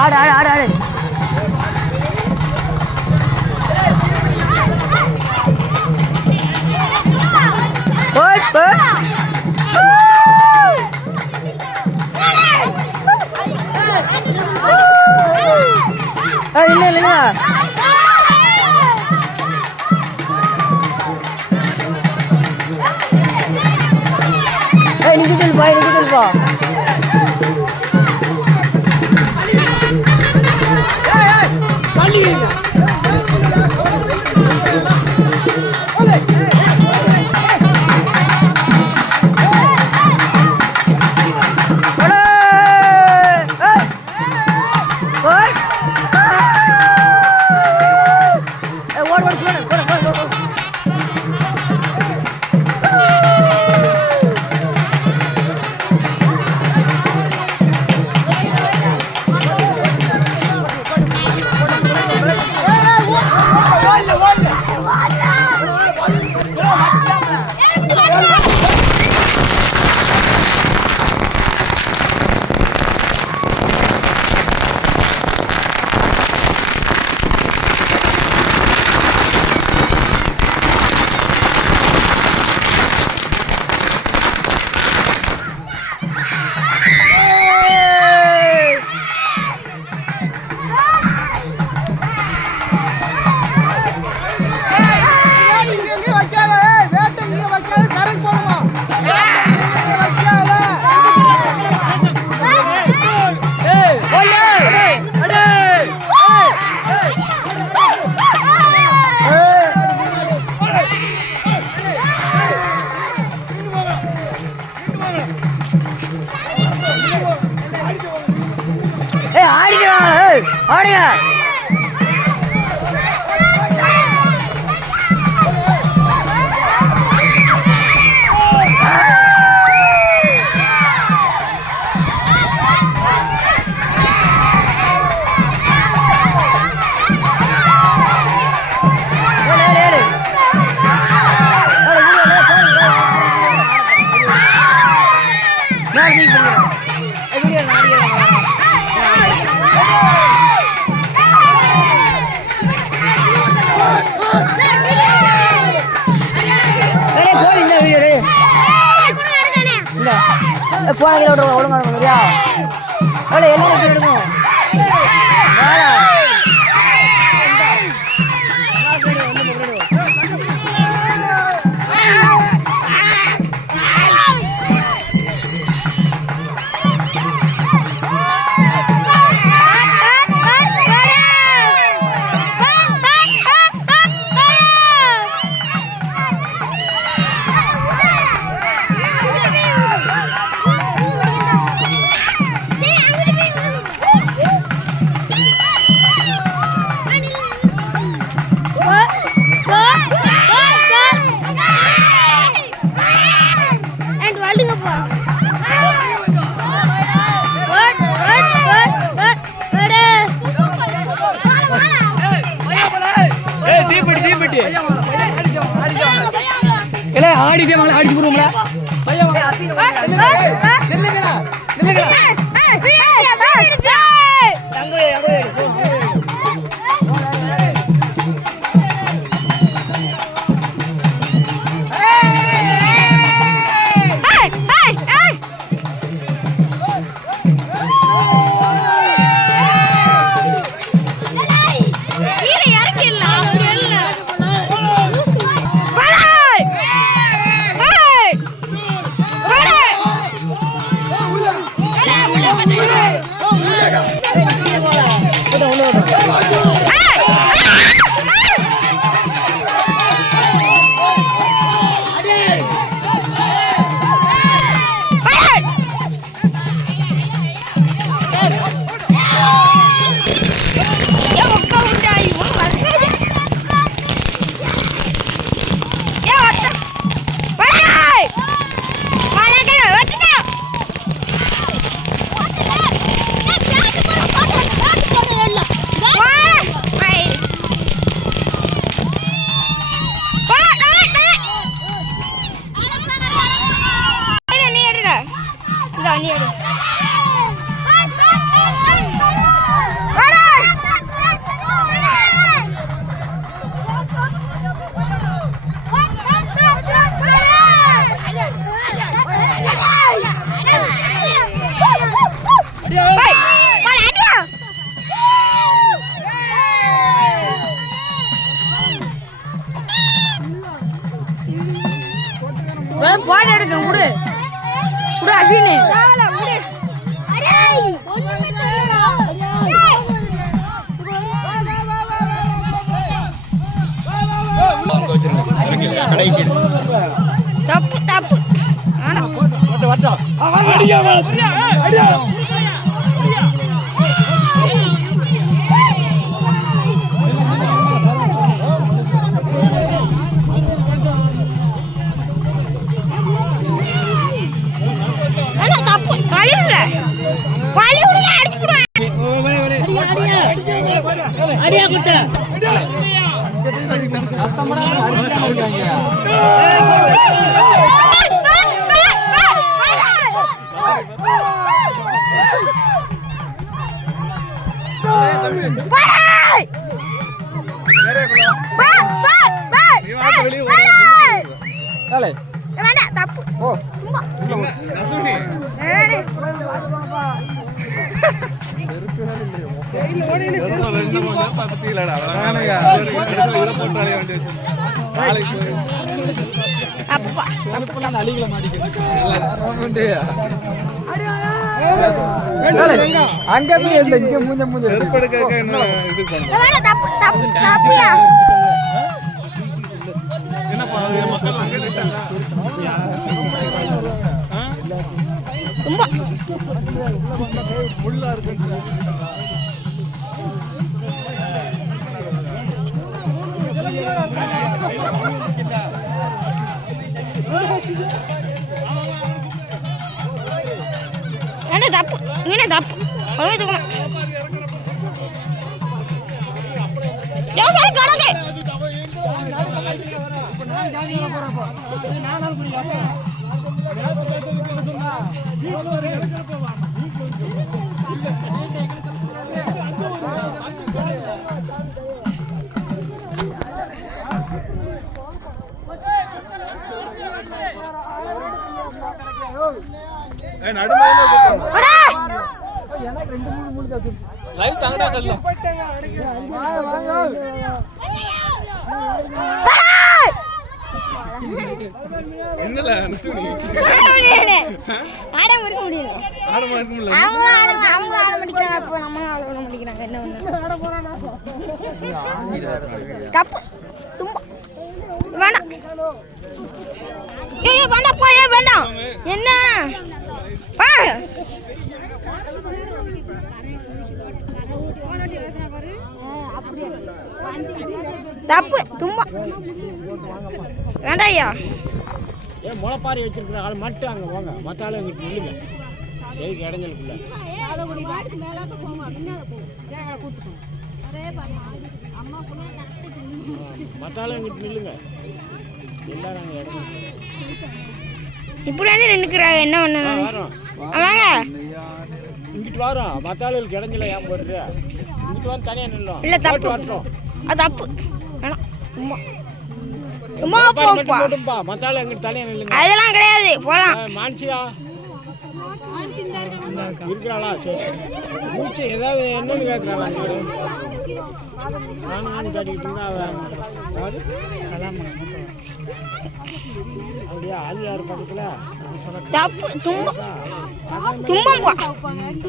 ஆடு ஆடு ஆடு ஆடு போட் போட் இல்லை இல்லைங்க நிக்க சொல்லுப்பா நிக்க சொல்லுப்பா ஆடுங்க போன கிலோ ஒழுங்கா சரியா எல்லாரும் எடுக்கும் ஆடிட்டே வாங்க அடிச்சு போடுவோம்ல பையா நில்லுங்களா இருக்கேன் குடு குடு அகினே தப்பு தப்பு அடியா குட்ட அங்க போய் இல்ல இங்க மூஞ்ச மூஞ்ச தப்பு இங்கே தப்பு என்ன தப்பு தும்பா வேண்டாயா ஏன் முளைப்பாரி வச்சிருக்கிற ஆள் மட்டும் அங்கே போங்க மற்ற ஆள் எங்கிட்ட நில்லுங்க எதுக்கு இடைஞ்சலுக்குள்ள மற்ற ஆள் எங்கிட்ட நில்லுங்க எல்லாரும் அங்கே இடைஞ்சல் இப்படி வந்து நின்றுக்கிறாங்க என்ன பண்ண வரோம் வாங்க இங்கிட்டு வரோம் மற்ற ஆளுகளுக்கு இடைஞ்சல ஏன் போடுறியா இங்கிட்டு வந்து தனியாக நில்லும் இல்லை தப்பு வரட்டும் அது தப்பு வேணாம் சும்மா சும்மா போப்பா போட்டும்பா மற்ற ஆள் எங்கிட்ட தனியாக நில்லுங்க அதெல்லாம் கிடையாது போகலாம் மான்சியா இருக்கிறாளா சரி மூச்சு ஏதாவது என்னன்னு கேட்குறாளா நானும் கேட்டுக்கிட்டு இருந்தா அப்படியா அது யார் பக்கத்தில் தப்பு தும்பம் தும்பம்